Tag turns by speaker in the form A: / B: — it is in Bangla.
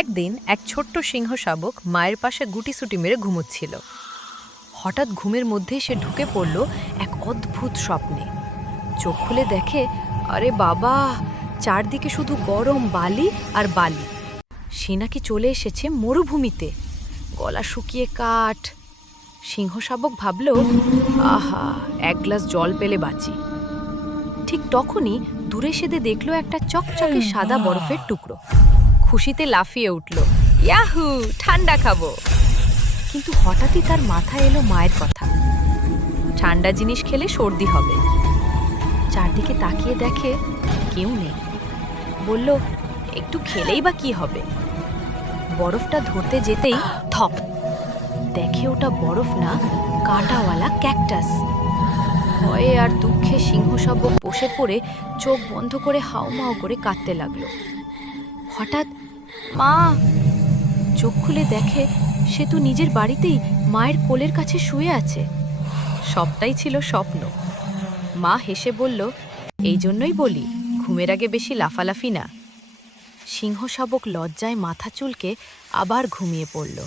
A: একদিন এক ছোট্ট সিংহ শাবক মায়ের পাশে গুটিসুটি মেরে ঘুমোচ্ছিল। হঠাৎ ঘুমের মধ্যে সে ঢুকে পড়ল এক অদ্ভুত স্বপ্নে। চোখ খুলে দেখে, আরে বাবা, চারদিকে শুধু গরম বালি আর বালি। সে নাকি চলে এসেছে মরুভূমিতে। গলা শুকিয়ে কাঠ। সিংহ শাবক ভাবল, আহা, এক গ্লাস জল পেলে বাঁচি। ঠিক তখনই দূরে সেদে দেখল একটা চকচকে সাদা বরফের টুকরো। খুশিতে লাফিয়ে উঠল। ইয়াহু, ঠান্ডা খাব। কিন্তু হঠাৎই তার মাথায় এলো মায়ের কথা। ঠান্ডা জিনিস খেলে সর্দি হবে। চারদিকে তাকিয়ে দেখে কেউ নেই। বলল, একটু খেলেই বা কি হবে? বরফটা ধরতে যেতেই থপ দেখে ওটা বরফ না, কাঁটাওয়ালা ক্যাকটাস। ভয়ে আর দুঃখে সিংহ শাবক বসে পড়ে চোখ বন্ধ করে হাউমাউ করে কাঁদতে লাগল। হঠাৎ মা, চোখ খুলে দেখে সে তো নিজের বাড়িতেই মায়ের কোলের কাছে শুয়ে আছে। সবটাই ছিল স্বপ্ন। মা হেসে বলল, এই জন্যই বলি, ঘুমের আগে বেশি লাফালাফি না। সিংহ শাবক লজ্জায় মাথা চুলকে আবার ঘুমিয়ে পড়ল।